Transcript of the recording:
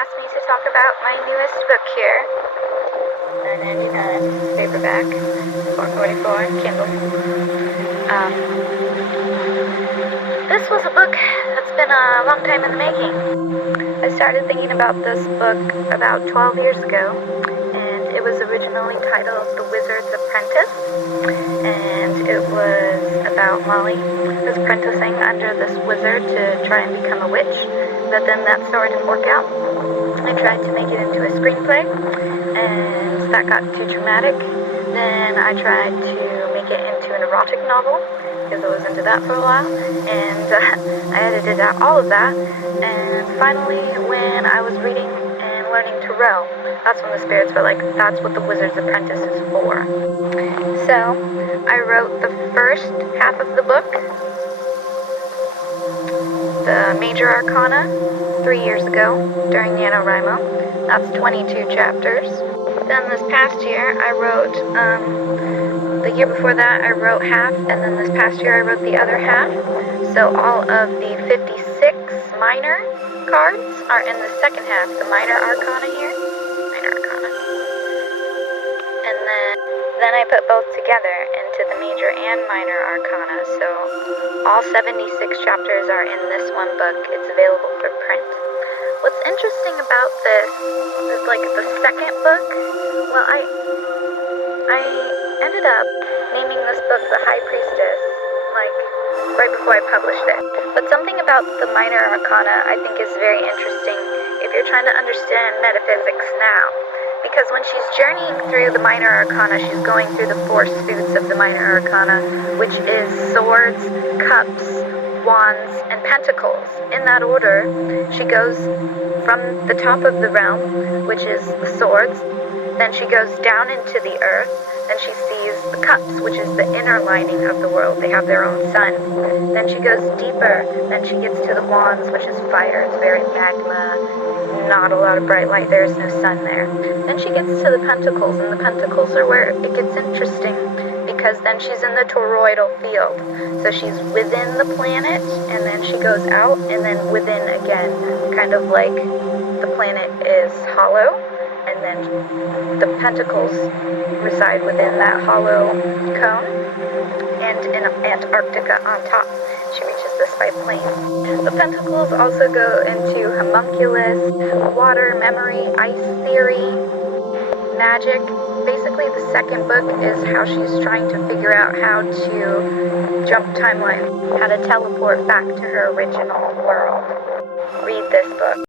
asked me to talk about my newest book here. 9.99 paperback, $4.44 Kindle. This was a book that's been a long time in the making. I started thinking about this book about 12 years ago, and it was originally titled The Wizard's Apprentice, and it was about Molly who's apprenticing under this wizard to try and become a witch, but then that story didn't work out. I tried to make it into a screenplay, and that got too dramatic. Then I tried to make it into an erotic novel, because I was into that for a while, and I edited out all of that, and finally when I was reading and learning to row, that's when the spirits were like, that's what the Wizard's Apprentice is for. So I wrote the first half of the book, the Major Arcana, 3 years ago during NaNoWriMo. That's 22 chapters. Then this past year I wrote, the year before that I wrote half, and then this past year I wrote the other half. So all of the 56 minor cards are in the second half, the Minor Arcana here. Minor Arcana. And then I put both together into the Major and Minor Arcana. So all 76 chapters are in this one book. It's available for print. What's interesting about this is, like, the second book, well, I ended up naming this book The High Priestess, like, right before I published it. But something about the Minor Arcana I think is very interesting if you're trying to understand metaphysics now. Because when she's journeying through the Minor Arcana, she's going through the 4 suits of the Minor Arcana, which is swords, cups, wands, and pentacles. In that order, she goes from the top of the realm, which is the swords, then she goes down into the earth, then she sees the cups, which is the inner lining of the world. They have their own sun. Then she goes deeper, then she gets to the wands, which is fire. It's very magma, not a lot of bright light, there's no sun there. Then she gets to the pentacles, and the pentacles are where it gets interesting, because then she's in the toroidal field. So she's within the planet, and then she goes out, and then within again, kind of like the planet is hollow, and then the pentacles reside within that hollow cone, and in Antarctica on top. She reaches this by plane. The pentacles also go into homunculus, water, memory, ice theory, magic. Basically, the second book is how she's trying to figure out how to jump timelines, how to teleport back to her original world. Read this book.